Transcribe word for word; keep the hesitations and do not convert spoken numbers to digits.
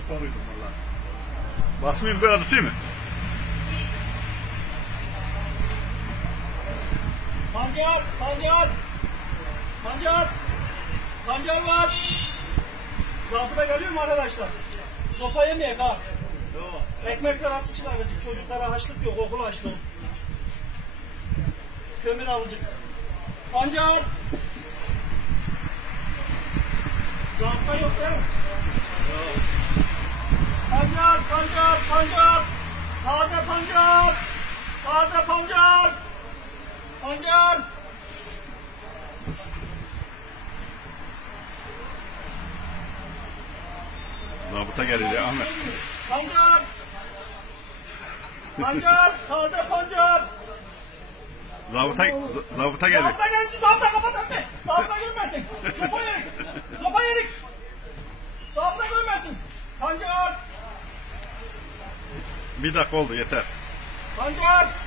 konuydum valla. Basmayayım böyle tutayım mı? Pancar, pancar, pancar, pancar var. Zabıta geliyor mu arkadaşlar? Sopa yemeyek ha. Yok. Ekmek arası çıkaracak. Çocuklara haçlık yok, okul açtı. Kömür alıcık. Pancar. Zabıta yok değil mi? Yok. Pancar, pancar, pancar. Taze pancar. Taze pancar. Pancar. Zabıta geliyor ya Ahmet. Pancar. Pancar, taze pancar. Zabıta, z- zabıta geliyor. Zabıta geldi, zabıta kapat önüne. Zabıta görmesin. Sopa yerik. Sopa yerik. Zabıta görmesin. Pancar. Bir dakika oldu yeter. Pancar.